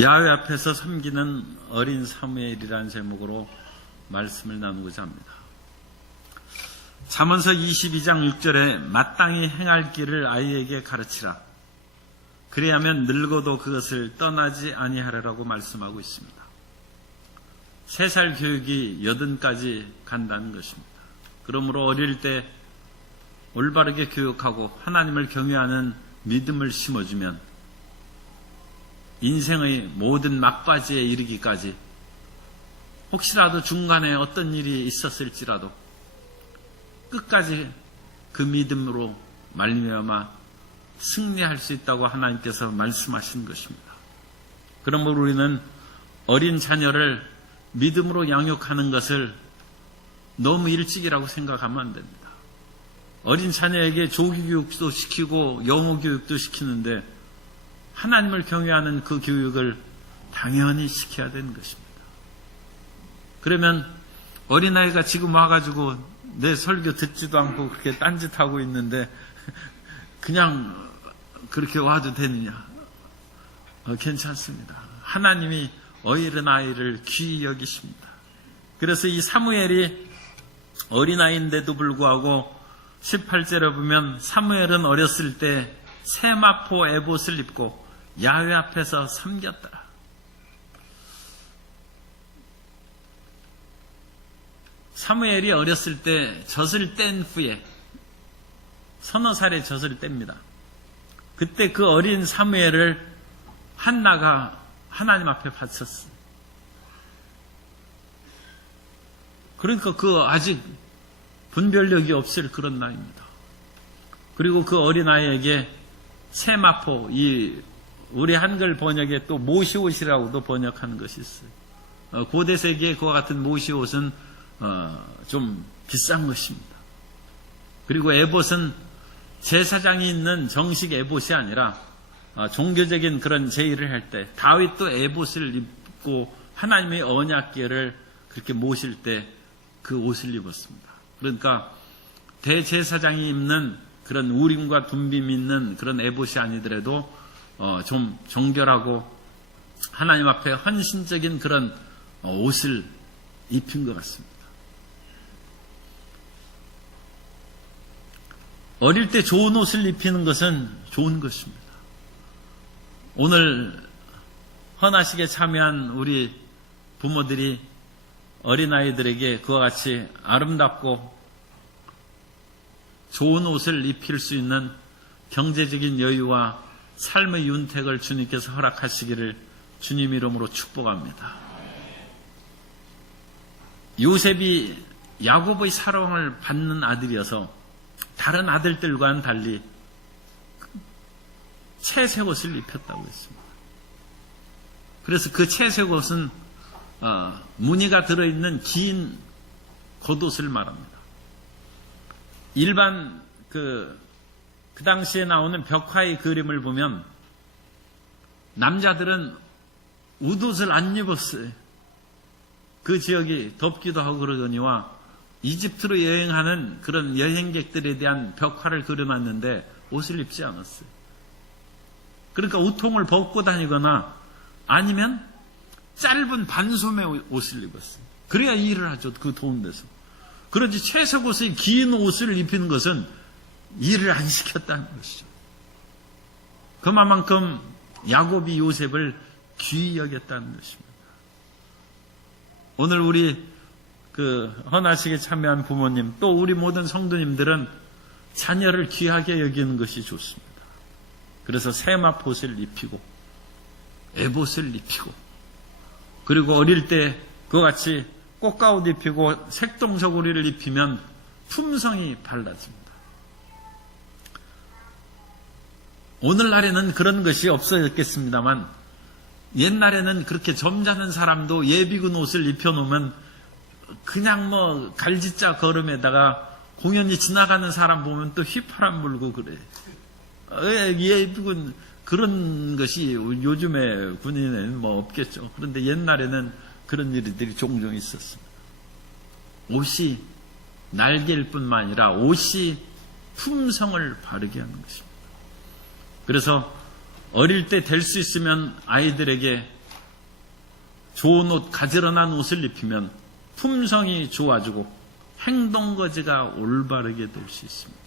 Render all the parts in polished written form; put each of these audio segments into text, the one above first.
야훼 앞에서 섬기는 어린 사무엘이라는 제목으로 말씀을 나누고자 합니다. 잠언서 22장 6절에 마땅히 행할 길을 아이에게 가르치라. 그래야면 늙어도 그것을 떠나지 아니하리라고 말씀하고 있습니다. 3살 교육이 80까지 간다는 것입니다. 그러므로 어릴 때 올바르게 교육하고 하나님을 경외하는 믿음을 심어주면 인생의 모든 막바지에 이르기까지 혹시라도 중간에 어떤 일이 있었을지라도 끝까지 그 믿음으로 말미암아 승리할 수 있다고 하나님께서 말씀하신 것입니다. 그러므로 우리는 어린 자녀를 믿음으로 양육하는 것을 너무 일찍이라고 생각하면 안 됩니다. 어린 자녀에게 조기 교육도 시키고 영어 교육도 시키는데 하나님을 경외하는 그 교육을 당연히 시켜야 되는 것입니다. 그러면 어린아이가 지금 와가지고 내 설교 듣지도 않고 그렇게 딴짓하고 있는데 그냥 그렇게 와도 되느냐? 괜찮습니다. 하나님이 어린아이를 귀히 여기십니다. 그래서 이 사무엘이 어린아이인데도 불구하고 18절에 보면 사무엘은 어렸을 때 세마포 에봇을 입고 야훼 앞에서 섬겼더라. 사무엘이 어렸을 때 젖을 뗀 후에 서너 살에 젖을 뗍니다. 그때 그 어린 사무엘을 한나가 하나님 앞에 바쳤어요. 그러니까 그 아직 분별력이 없을 그런 나이입니다. 그리고 그 어린아이에게 세마포, 우리 한글 번역에 또 모시옷이라고도 번역하는 것이 있어요. 고대 세계에 그와 같은 모시옷은 좀 비싼 것입니다. 그리고 에봇은 제사장이 있는 정식 에봇이 아니라 종교적인 그런 제의를 할 때 다윗도 에봇을 입고 하나님의 언약궤를 그렇게 모실 때 그 옷을 입었습니다. 그러니까 대제사장이 입는 그런 우림과 둠빔 있는 그런 에봇이 아니더라도 좀 정결하고 하나님 앞에 헌신적인 그런 옷을 입힌 것 같습니다. 어릴 때 좋은 옷을 입히는 것은 좋은 것입니다. 오늘 헌화식에 참여한 우리 부모들이 어린아이들에게 그와 같이 아름답고 좋은 옷을 입힐 수 있는 경제적인 여유와 삶의 윤택을 주님께서 허락하시기를 주님 이름으로 축복합니다. 요셉이 야곱의 사랑을 받는 아들이어서 다른 아들들과는 달리 채색 옷을 입혔다고 했습니다. 그래서 그 채색 옷은 무늬가 들어있는 긴 겉옷을 말합니다. 일반 그 당시에 나오는 벽화의 그림을 보면 남자들은 웃옷을 안 입었어요. 그 지역이 덥기도 하고 그러더니와 이집트로 여행하는 그런 여행객들에 대한 벽화를 그려놨는데 옷을 입지 않았어요. 그러니까 우통을 벗고 다니거나 아니면 짧은 반소매 옷을 입었어요. 그래야 일을 하죠. 그 더운 데서. 그런지 채색 옷의 긴 옷을 입히는 것은 일을 안 시켰다는 것이죠. 그만큼 야곱이 요셉을 귀히 여겼다는 것입니다. 오늘 우리 헌화식에 참여한 부모님 또 우리 모든 성도님들은 자녀를 귀하게 여기는 것이 좋습니다. 그래서 세마포옷을 입히고 에봇을 입히고 그리고 어릴 때 그와 같이 꽃가옷 입히고 색동저고리를 입히면 품성이 달라집니다. 오늘날에는 그런 것이 없어졌겠습니다만 옛날에는 그렇게 점잖은 사람도 예비군 옷을 입혀놓으면 그냥 갈지자 걸음에다가 공연히 지나가는 사람 보면 또 휘파람 불고 그래. 예비군 그런 것이 요즘에 군인에는 없겠죠. 그런데 옛날에는 그런 일들이 종종 있었습니다. 옷이 날개일 뿐만 아니라 옷이 품성을 바르게 하는 것입니다. 그래서 어릴 때 될 수 있으면 아이들에게 좋은 옷, 가지런한 옷을 입히면 품성이 좋아지고 행동거지가 올바르게 될 수 있습니다.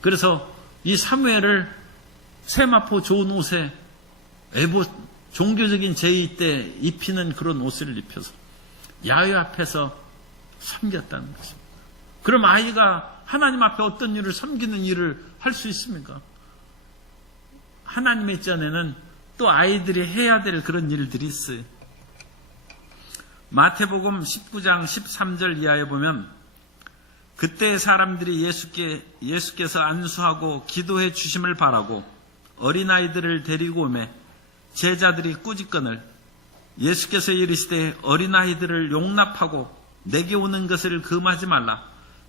그래서 이 사무엘을 세마포 좋은 옷에 종교적인 제의 때 입히는 그런 옷을 입혀서 야훼 앞에서 섬겼다는 것입니다. 그럼 아이가 하나님 앞에 어떤 일을 섬기는 일을 할 수 있습니까? 하나님의 전에는 또 아이들이 해야 될 그런 일들이 있어요. 마태복음 19장 13절 이하에 보면 그때 사람들이 예수께서 안수하고 기도해 주심을 바라고 어린아이들을 데리고 오매 제자들이 꾸짖거늘 예수께서 이르시되 어린아이들을 용납하고 내게 오는 것을 금하지 말라.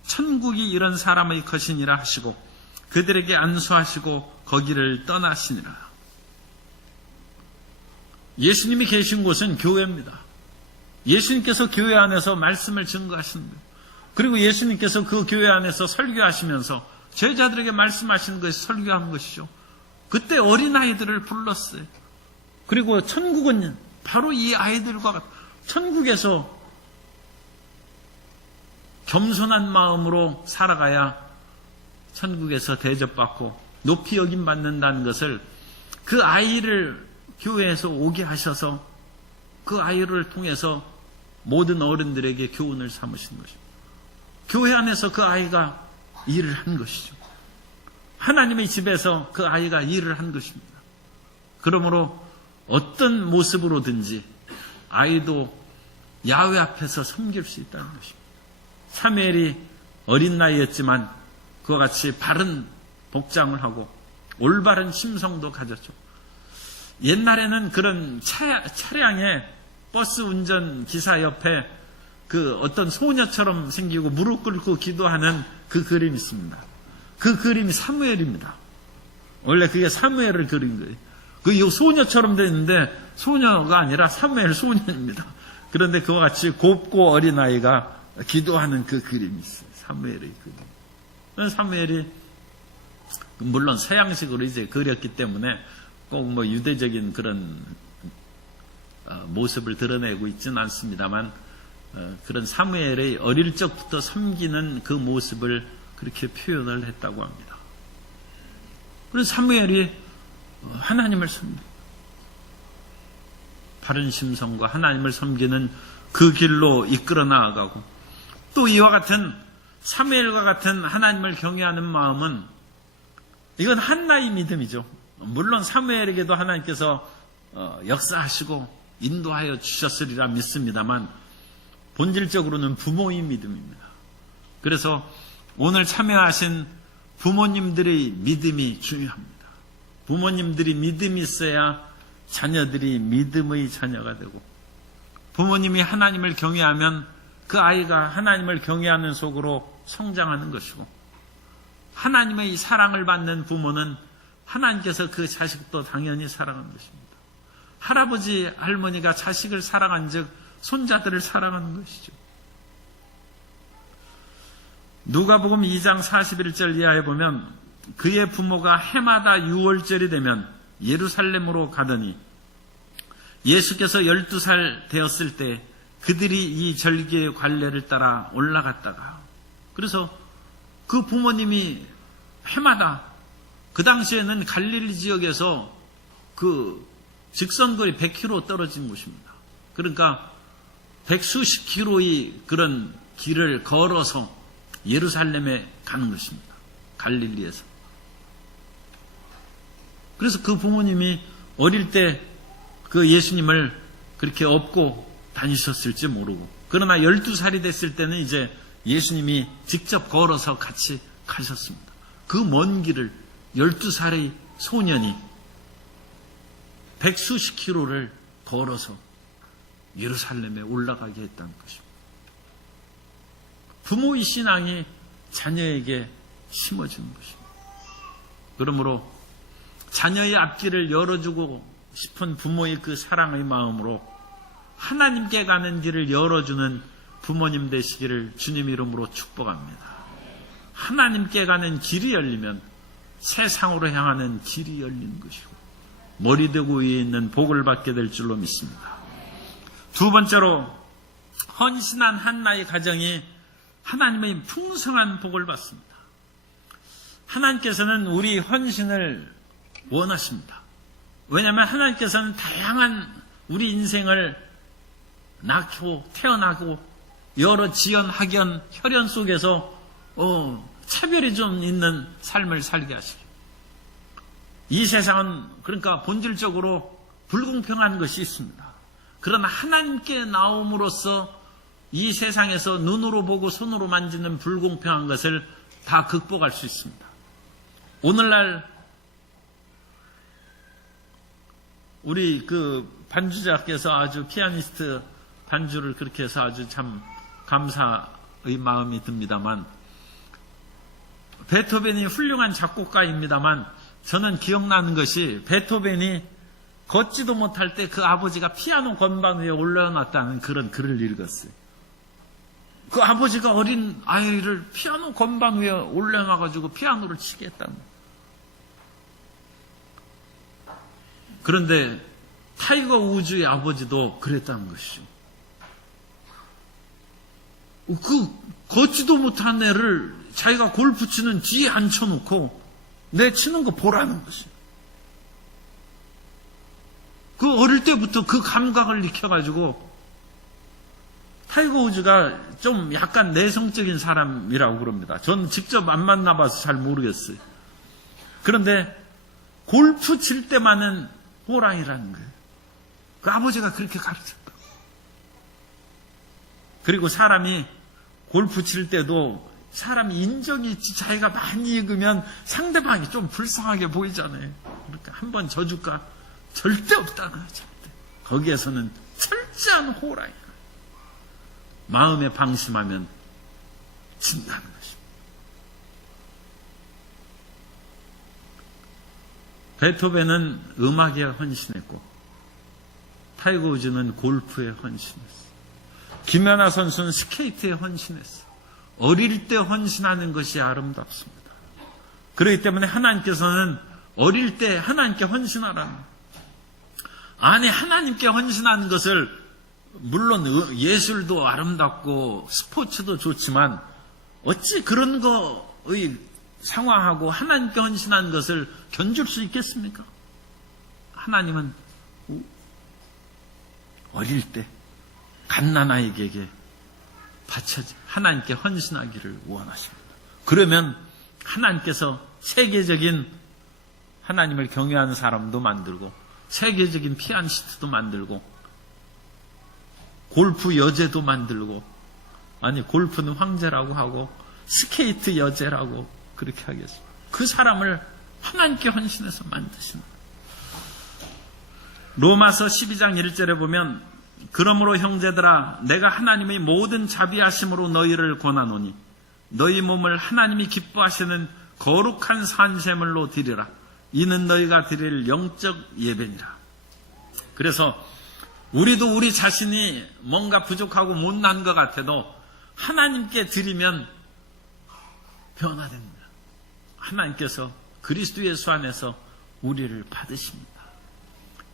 천국이 이런 사람의 것이니라 하시고 그들에게 안수하시고 거기를 떠나시니라. 예수님이 계신 곳은 교회입니다. 예수님께서 교회 안에서 말씀을 증거하시는 거예요. 그리고 예수님께서 그 교회 안에서 설교하시면서 제자들에게 말씀하시는 것이 설교한 것이죠. 그때 어린아이들을 불렀어요. 그리고 천국은 바로 이 아이들과 같아요. 천국에서 겸손한 마음으로 살아가야 천국에서 대접받고 높이 여김받는다는 것을 그 아이를 교회에서 오게 하셔서 그 아이를 통해서 모든 어른들에게 교훈을 삼으신 것입니다. 교회 안에서 그 아이가 일을 한 것이죠. 하나님의 집에서 그 아이가 일을 한 것입니다. 그러므로 어떤 모습으로든지 아이도 야훼 앞에서 섬길 수 있다는 것입니다. 사무엘이 어린 나이였지만 그와 같이 바른 복장을 하고 올바른 심성도 가졌죠. 옛날에는 그런 차량에 버스 운전 기사 옆에 그 어떤 소녀처럼 생기고 무릎 꿇고 기도하는 그 그림이 있습니다. 그 그림이 사무엘입니다. 원래 그게 사무엘을 그린 거예요. 그 소녀처럼 되어 있는데 소녀가 아니라 사무엘 소년입니다. 그런데 그와 같이 곱고 어린 아이가 기도하는 그 그림이 있어요. 사무엘의 그림. 사무엘이 물론 서양식으로 이제 그렸기 때문에 꼭 뭐 유대적인 그런 모습을 드러내고 있지는 않습니다만 그런 사무엘의 어릴 적부터 섬기는 그 모습을 그렇게 표현을 했다고 합니다. 그래서 사무엘이 하나님을 섬깁니다. 바른 심성과 하나님을 섬기는 그 길로 이끌어 나아가고 또 이와 같은 사무엘과 같은 하나님을 경외하는 마음은 이건 한나의 믿음이죠. 물론 사무엘에게도 하나님께서 역사하시고 인도하여 주셨으리라 믿습니다만 본질적으로는 부모의 믿음입니다. 그래서 오늘 참여하신 부모님들의 믿음이 중요합니다. 부모님들이 믿음이 있어야 자녀들이 믿음의 자녀가 되고 부모님이 하나님을 경외하면 그 아이가 하나님을 경외하는 속으로 성장하는 것이고 하나님의 사랑을 받는 부모는 하나님께서 그 자식도 당연히 사랑하는 것입니다. 할아버지, 할머니가 자식을 사랑한 즉 손자들을 사랑하는 것이죠. 누가복음 2장 41절 이하에 보면 그의 부모가 해마다 6월절이 되면 예루살렘으로 가더니 예수께서 12살 되었을 때 그들이 이 절기의 관례를 따라 올라갔다가 그래서 그 부모님이 해마다 그 당시에는 갈릴리 지역에서 그 직선거리 100km 떨어진 곳입니다. 그러니까 백수십 킬로의 그런 길을 걸어서 예루살렘에 가는 것입니다. 갈릴리에서. 그래서 그 부모님이 어릴 때 그 예수님을 그렇게 업고 다니셨을지 모르고 그러나 12살이 됐을 때는 이제 예수님이 직접 걸어서 같이 가셨습니다. 그 먼 길을 12살의 소년이 백수십 킬로를 걸어서 예루살렘에 올라가게 했다는 것입니다. 부모의 신앙이 자녀에게 심어지는 것입니다. 그러므로 자녀의 앞길을 열어주고 싶은 부모의 그 사랑의 마음으로 하나님께 가는 길을 열어주는 부모님 되시기를 주님 이름으로 축복합니다. 하나님께 가는 길이 열리면 세상으로 향하는 길이 열리는 것이고 머리되고 위에 있는 복을 받게 될 줄로 믿습니다. 두 번째로 헌신한 한나의 가정이 하나님의 풍성한 복을 받습니다. 하나님께서는 우리 헌신을 원하십니다. 왜냐하면 하나님께서는 다양한 우리 인생을 낳고 태어나고 여러 지연, 학연, 혈연 속에서 차별이 좀 있는 삶을 살게 하시고, 이 세상은 그러니까 본질적으로 불공평한 것이 있습니다. 그러나 하나님께 나옴으로써 이 세상에서 눈으로 보고 손으로 만지는 불공평한 것을 다 극복할 수 있습니다. 오늘날 우리 반주자께서 아주 피아니스트 반주를 그렇게 해서 아주 참 감사의 마음이 듭니다만, 베토벤이 훌륭한 작곡가입니다만, 저는 기억나는 것이 베토벤이 걷지도 못할 때 그 아버지가 피아노 건반 위에 올려놨다는 그런 글을 읽었어요. 그 아버지가 어린 아이를 피아노 건반 위에 올려놔가지고 피아노를 치게 했다는 거예요. 그런데 타이거 우즈의 아버지도 그랬다는 것이죠. 걷지도 못한 애를 자기가 골프 치는 뒤에 앉혀놓고 내 치는 거 보라는 것이에요. 어릴 때부터 그 감각을 익혀가지고, 타이거 우즈가 좀 약간 내성적인 사람이라고 그럽니다. 전 직접 안 만나봐서 잘 모르겠어요. 그런데 골프 칠 때만은 호랑이라는 거예요. 그 아버지가 그렇게 가르쳤다. 그리고 사람이 골프 칠 때도 사람이 인정이 있지, 자기가 많이 익으면 상대방이 좀 불쌍하게 보이잖아요. 그러니까 한번 져줄까? 절대 없다는 거예요. 절대. 거기에서는 철저한 호랑이. 마음에 방심하면 진다는 것입니다. 베토벤은 음악에 헌신했고, 타이거 우즈는 골프에 헌신했어. 김연아 선수는 스케이트에 헌신했어. 어릴 때 헌신하는 것이 아름답습니다. 그렇기 때문에 하나님께서는 어릴 때 하나님께 헌신하라는 거예요. 아니, 하나님께 헌신하는 것을, 물론 예술도 아름답고 스포츠도 좋지만 어찌 그런 거의 상황하고 하나님께 헌신하는 것을 견줄 수 있겠습니까? 하나님은 어릴 때 갓난아이에게 바쳐지 하나님께 헌신하기를 원하십니다. 그러면 하나님께서 세계적인 하나님을 경외하는 사람도 만들고, 세계적인 피아니스트도 만들고, 골프 여제도 만들고, 아니 골프는 황제라고 하고 스케이트 여제라고 그렇게 하겠습니다. 그 사람을 하나님께 헌신해서 만드십니다. 로마서 12장 1절에 보면, 그러므로 형제들아, 내가 하나님의 모든 자비하심으로 너희를 권하노니 너희 몸을 하나님이 기뻐하시는 거룩한 산제물로 드리라. 이는 너희가 드릴 영적 예배니라. 그래서 우리도 우리 자신이 뭔가 부족하고 못난 것 같아도 하나님께 드리면 변화됩니다. 하나님께서 그리스도 예수 안에서 우리를 받으십니다.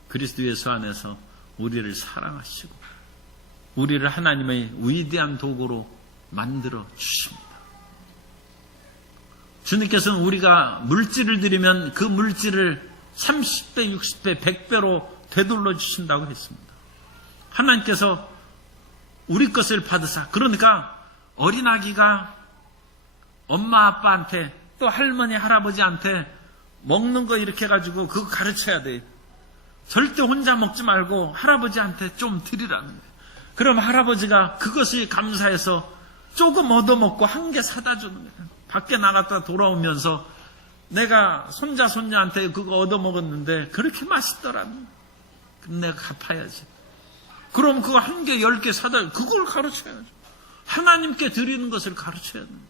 그리스도 예수 안에서 우리를 사랑하시고 우리를 하나님의 위대한 도구로 만들어 주십니다. 주님께서는 우리가 물질을 드리면 그 물질을 30배, 60배, 100배로 되돌려 주신다고 했습니다. 하나님께서 우리 것을 받으사, 그러니까 어린아기가 엄마 아빠한테 또 할머니 할아버지한테 먹는 거 이렇게 해가지고 그거 가르쳐야 돼요. 절대 혼자 먹지 말고 할아버지한테 좀 드리라는 거예요. 그럼 할아버지가 그것이 감사해서 조금 얻어먹고 한 개 사다 주는 거예요. 밖에 나갔다 돌아오면서 내가 손자 손녀한테 그거 얻어먹었는데 그렇게 맛있더라는 거예요. 그럼 내가 갚아야지. 그럼 그거 한 개, 10개 사다, 그걸 가르쳐야죠. 하나님께 드리는 것을 가르쳐야 됩니다.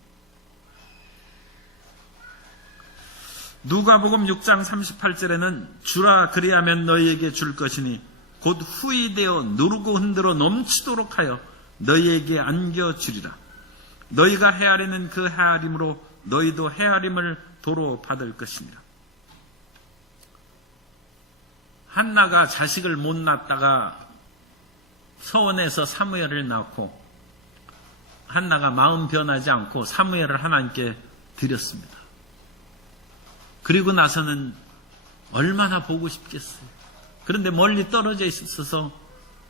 누가복음 6장 38절에는 주라 그리하면 너희에게 줄 것이니 곧 후이되어 누르고 흔들어 넘치도록 하여 너희에게 안겨주리라. 너희가 헤아리는 그 헤아림으로 너희도 헤아림을 도로 받을 것이니라. 한나가 자식을 못 낳다가 서원에서 사무엘을 낳고 한나가 마음 변하지 않고 사무엘을 하나님께 드렸습니다. 그리고 나서는 얼마나 보고 싶겠어요. 그런데 멀리 떨어져 있어서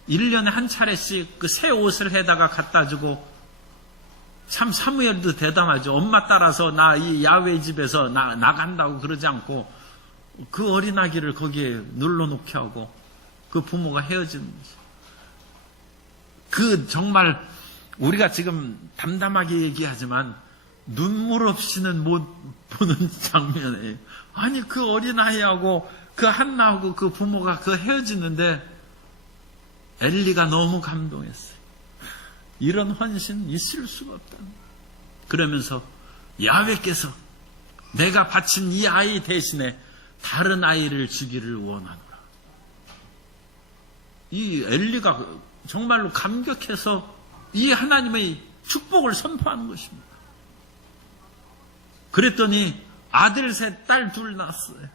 1년에 한 차례씩 그 새 옷을 해다가 갖다 주고, 참 사무엘도 대단하죠. 엄마 따라서 나 이 야훼 집에서 나간다고 그러지 않고 그 어린아기를 거기에 눌러놓게 하고 그 부모가 헤어지는 거죠. 그 정말 우리가 지금 담담하게 얘기하지만 눈물 없이는 못 보는 장면이에요. 아니 그 어린아이하고 그 한나하고 그 부모가 그 헤어지는데 엘리가 너무 감동했어요. 이런 헌신 있을 수가 없다. 그러면서 야훼께서 내가 바친 이 아이 대신에 다른 아이를 주기를 원하노라. 이 엘리가 정말로 감격해서 이 하나님의 축복을 선포하는 것입니다. 그랬더니 아들 셋, 딸 둘 낳았어요.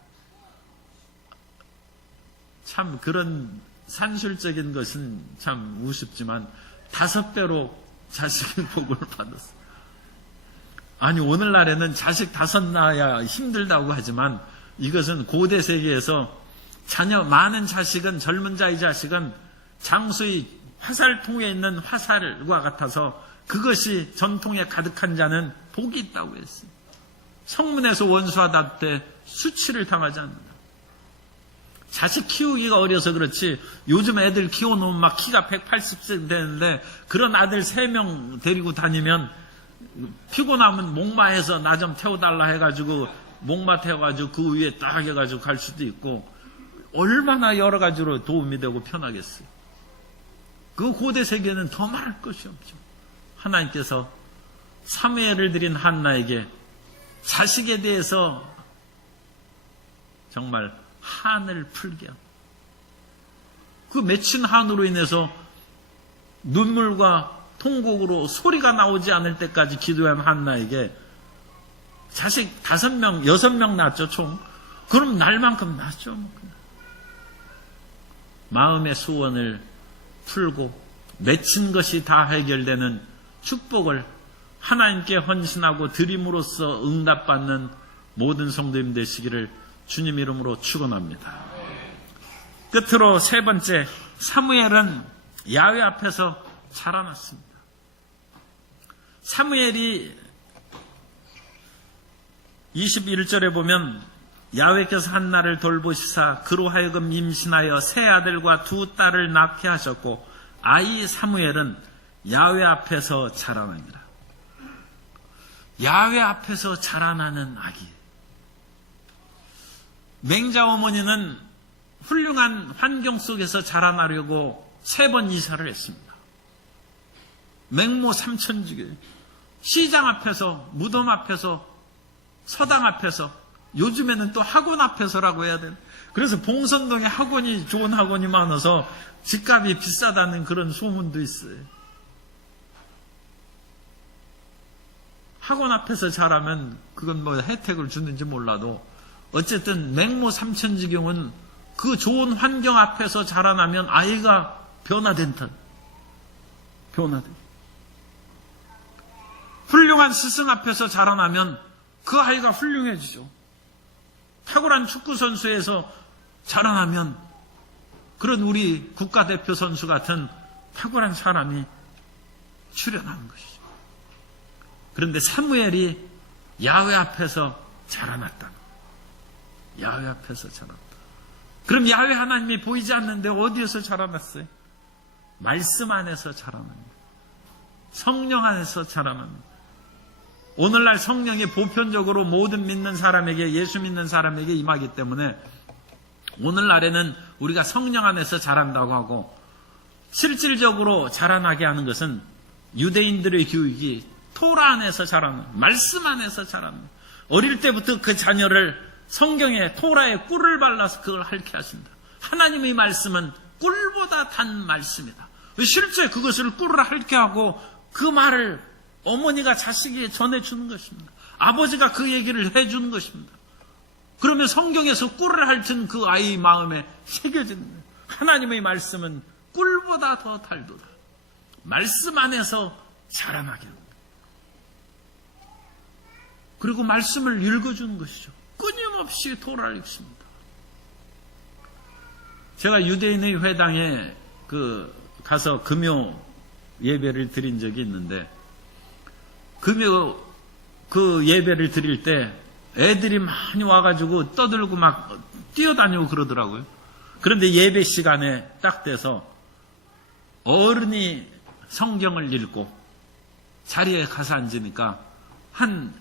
참 그런 산술적인 것은 참 우습지만 5배로 자식의 복을 받았어요. 아니 오늘날에는 자식 5 낳아야 힘들다고 하지만 이것은 고대 세계에서 자녀 많은 자식은, 젊은 자의 자식은 장수의 화살통에 있는 화살과 같아서 그것이 전통에 가득한 자는 복이 있다고 했어요. 성문에서 원수하다 때 수치를 당하지 않는다. 자식 키우기가 어려서 그렇지 요즘 애들 키워놓으면 막 키가 180cm 되는데 그런 아들 3명 데리고 다니면 피곤하면 목마해서 나 좀 태워달라 해가지고 목마 태워가지고 그 위에 딱 해가지고 갈 수도 있고 얼마나 여러 가지로 도움이 되고 편하겠어요. 그 고대 세계는 더 말할 것이 없죠. 하나님께서 사무엘을 드린 한나에게 자식에 대해서 정말 한을 풀게 하고 그 맺힌 한으로 인해서 눈물과 통곡으로 소리가 나오지 않을 때까지 기도한 한나에게 자식 5명, 6명 낳았죠, 총. 그럼 날만큼 낳았죠. 마음의 소원을 풀고 맺힌 것이 다 해결되는 축복을 하나님께 헌신하고 드림으로써 응답받는 모든 성도님 되시기를 주님 이름으로 축원합니다. 끝으로 3번째, 사무엘은 야훼 앞에서 자라났습니다. 사무엘이 21절에 보면 야훼께서 한나를 돌보시사 그로 하여금 임신하여 3 아들과 2 딸을 낳게 하셨고 아이 사무엘은 야훼 앞에서 자라나니라. 야훼 앞에서 자라나는 아기. 맹자 어머니는 훌륭한 환경 속에서 자라나려고 3번 이사를 했습니다. 맹모 삼천지교, 시장 앞에서, 무덤 앞에서, 서당 앞에서, 요즘에는 또 학원 앞에서라고 해야 되나. 그래서 봉선동에 학원이, 좋은 학원이 많아서 집값이 비싸다는 그런 소문도 있어요. 학원 앞에서 자라면 그건 뭐 혜택을 주는지 몰라도 어쨌든 맹모 삼천지경은 그 좋은 환경 앞에서 자라나면 아이가 변화된다. 변화된. 훌륭한 스승 앞에서 자라나면 그 아이가 훌륭해지죠. 탁월한 축구선수에서 자라나면 그런 우리 국가대표 선수 같은 탁월한 사람이 출현하는 것이죠. 그런데 사무엘이 야훼 앞에서 자라났다. 야훼 앞에서 자랐다. 그럼 야훼 하나님이 보이지 않는데 어디에서 자라났어요? 말씀 안에서 자라납니다. 성령 안에서 자라납니다. 오늘날 성령이 보편적으로 모든 믿는 사람에게, 예수 믿는 사람에게 임하기 때문에 오늘날에는 우리가 성령 안에서 자란다고 하고 실질적으로 자라나게 하는 것은 유대인들의 교육이 토라 안에서 자라는, 말씀 안에서 자라는, 어릴 때부터 그 자녀를 성경에 토라에 꿀을 발라서 그걸 핥게 하신다. 하나님의 말씀은 꿀보다 단 말씀이다. 실제 그것을 꿀을 핥게 하고 그 말을 어머니가 자식에게 전해주는 것입니다. 아버지가 그 얘기를 해주는 것입니다. 그러면 성경에서 꿀을 핥은 그 아이의 마음에 새겨지는 거예요. 하나님의 말씀은 꿀보다 더 달도다. 말씀 안에서 자라나게 합니다. 그리고 말씀을 읽어주는 것이죠. 끊임없이 토라를 읽습니다. 제가 유대인의 회당에 가서 금요 예배를 드린 적이 있는데, 금요 그 예배를 드릴 때 애들이 많이 와가지고 떠들고 막 뛰어다니고 그러더라고요. 그런데 예배 시간에 딱 돼서 어른이 성경을 읽고 자리에 가서 앉으니까 한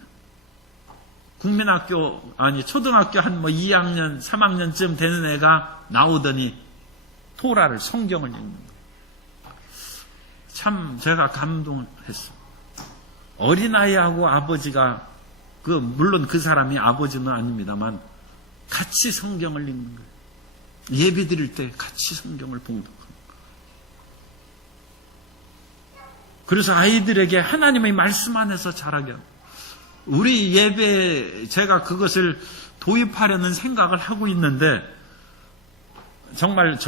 초등학교 한 2학년, 3학년쯤 되는 애가 나오더니 토라를, 성경을 읽는 거예요. 참 제가 감동을 했어요. 어린아이하고 아버지가, 물론 그 사람이 아버지는 아닙니다만, 같이 성경을 읽는 거예요. 예배 드릴 때 같이 성경을 봉독합니다. 그래서 아이들에게 하나님의 말씀 안에서 자라게 합니다. 우리 예배, 제가 그것을 도입하려는 생각을 하고 있는데, 정말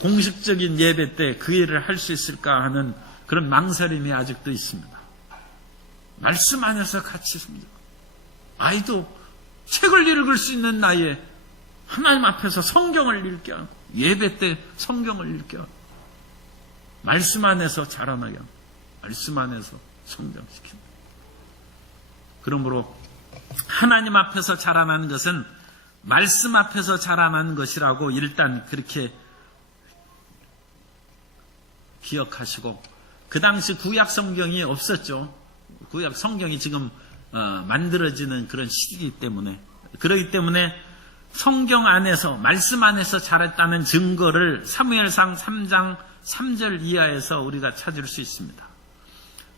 공식적인 예배 때 그 일을 할 수 있을까 하는 그런 망설임이 아직도 있습니다. 말씀 안에서 같이 성경. 아이도 책을 읽을 수 있는 나이에 하나님 앞에서 성경을 읽게 하고, 예배 때 성경을 읽게 하고, 말씀 안에서 자라나게 하고, 말씀 안에서 성장시킵니다. 그러므로 하나님 앞에서 자라나는 것은 말씀 앞에서 자라나는 것이라고 일단 그렇게 기억하시고, 그 당시 구약 성경이 없었죠. 구약 성경이 지금 만들어지는 그런 시기이기 때문에, 그렇기 때문에 성경 안에서, 말씀 안에서 자랐다는 증거를 사무엘상 3장 3절 이하에서 우리가 찾을 수 있습니다.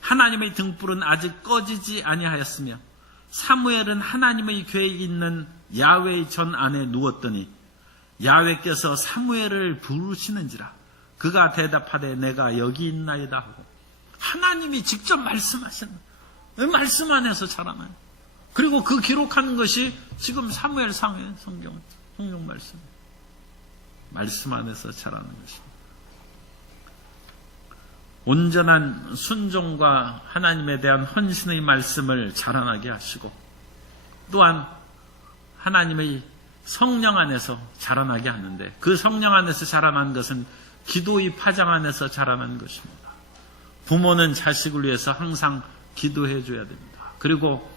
하나님의 등불은 아직 꺼지지 아니하였으며 사무엘은 하나님의 궤에 있는 야훼의 전 안에 누웠더니 야훼께서 사무엘을 부르시는지라. 그가 대답하되 내가 여기 있나이다 하고, 하나님이 직접 말씀하시는, 말씀 안에서 자라나요. 그리고 그 기록하는 것이 지금 사무엘상의 성경 말씀. 말씀 안에서 자라는 것입니다. 온전한 순종과 하나님에 대한 헌신의 말씀을 자라나게 하시고, 또한 하나님의 성령 안에서 자라나게 하는데, 그 성령 안에서 자라나는 것은 기도의 파장 안에서 자라나는 것입니다. 부모는 자식을 위해서 항상 기도해 줘야 됩니다. 그리고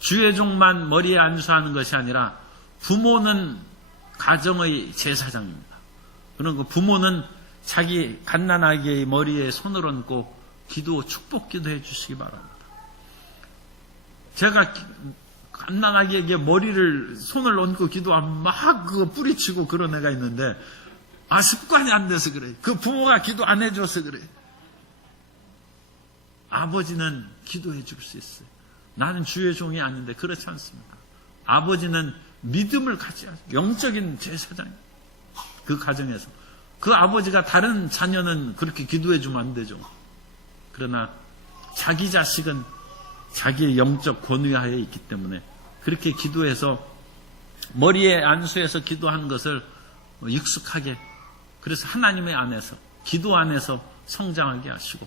주의 종만 머리에 안수하는 것이 아니라 부모는 가정의 제사장입니다. 그런 부모는 자기 갓난아기의 머리에 손을 얹고 축복 기도해 주시기 바랍니다. 제가 갓난아기에게 머리를 손을 얹고 기도하면 막 그거 뿌리치고 그런 애가 있는데, 습관이 안 돼서 그래. 그 부모가 기도 안 해줘서 그래. 아버지는 기도해 줄 수 있어요. 나는 주의 종이 아닌데 그렇지 않습니까? 아버지는 믿음을 가져야 해요. 영적인 제사장이에요. 그 가정에서. 그 아버지가 다른 자녀는 그렇게 기도해 주면 안 되죠. 그러나 자기 자식은 자기의 영적 권위하에 있기 때문에 그렇게 기도해서 머리에 안수해서 기도하는 것을 익숙하게, 그래서 하나님의 안에서, 기도 안에서 성장하게 하시고,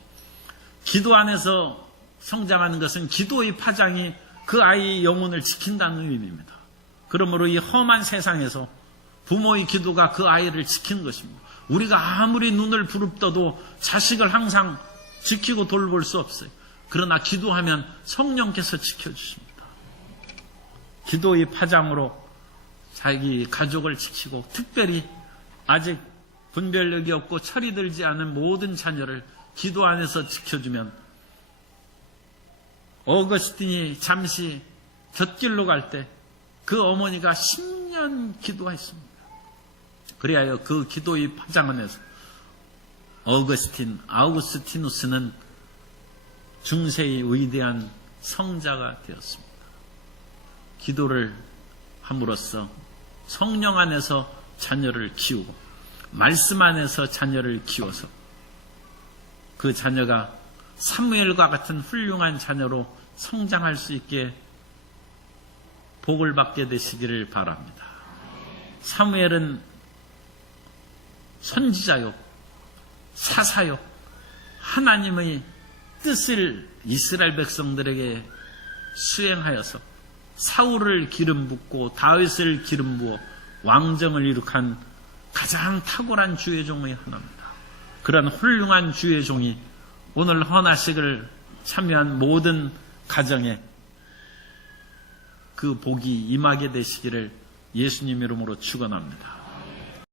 기도 안에서 성장하는 것은 기도의 파장이 그 아이의 영혼을 지킨다는 의미입니다. 그러므로 이 험한 세상에서 부모의 기도가 그 아이를 지키는 것입니다. 우리가 아무리 눈을 부릅떠도 자식을 항상 지키고 돌볼 수 없어요. 그러나 기도하면 성령께서 지켜주십니다. 기도의 파장으로 자기 가족을 지키고, 특별히 아직 분별력이 없고 철이 들지 않은 모든 자녀를 기도 안에서 지켜주면, 어거스틴이 잠시 곁길로 갈 때 그 어머니가 10년 기도했습니다. 그리하여 그 기도의 파장 안에서 아우구스티누스는 중세의 위대한 성자가 되었습니다. 기도를 함으로써 성령 안에서 자녀를 키우고, 말씀 안에서 자녀를 키워서 그 자녀가 사무엘과 같은 훌륭한 자녀로 성장할 수 있게 복을 받게 되시기를 바랍니다. 사무엘은 선지자요, 사사요 하나님의 뜻을 이스라엘 백성들에게 수행하여서 사울을 기름 붓고 다윗을 기름 부어 왕정을 이룩한 가장 탁월한 주의 종의 하나입니다. 그런 훌륭한 주의 종이 오늘 헌화식을 참여한 모든 가정에 그 복이 임하게 되시기를 예수님 이름으로 축원합니다.